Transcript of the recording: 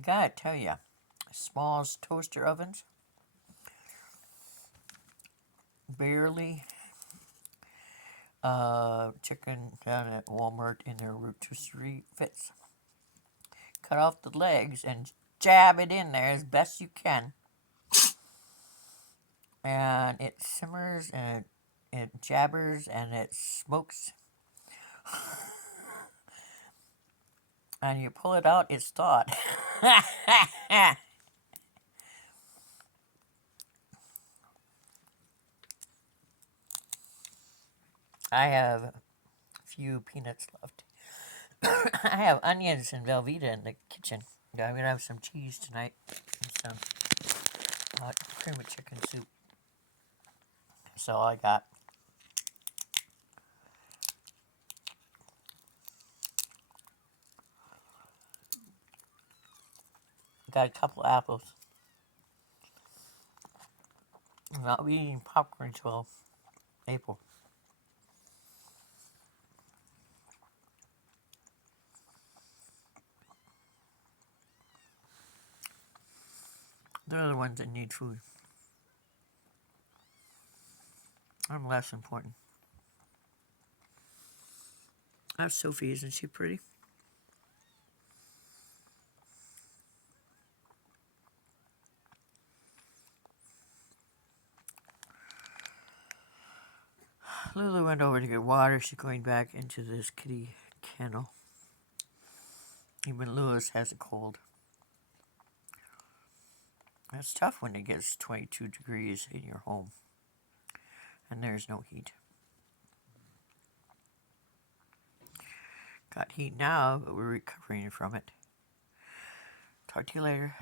I gotta tell you, Small's toaster ovens barely chicken down at Walmart in their rotisserie fits. Cut off the legs and jab it in there as best you can, and it simmers and it jabbers and it smokes, and you pull it out, it's thawed. I have a few peanuts left. I have onions and Velveeta in the kitchen. I'm gonna have some cheese tonight and some cream of chicken soup. That's all I got. Got a couple apples. I'm not eating popcorn until April. They're the ones that need food. I'm less important. That's Sophie, isn't she pretty? Lulu went over to get water. She's going back into this kitty kennel. Even Lewis has a cold. That's tough when it gets 22 degrees in your home and there's no heat. Got heat now, but we're recovering from it. Talk to you later.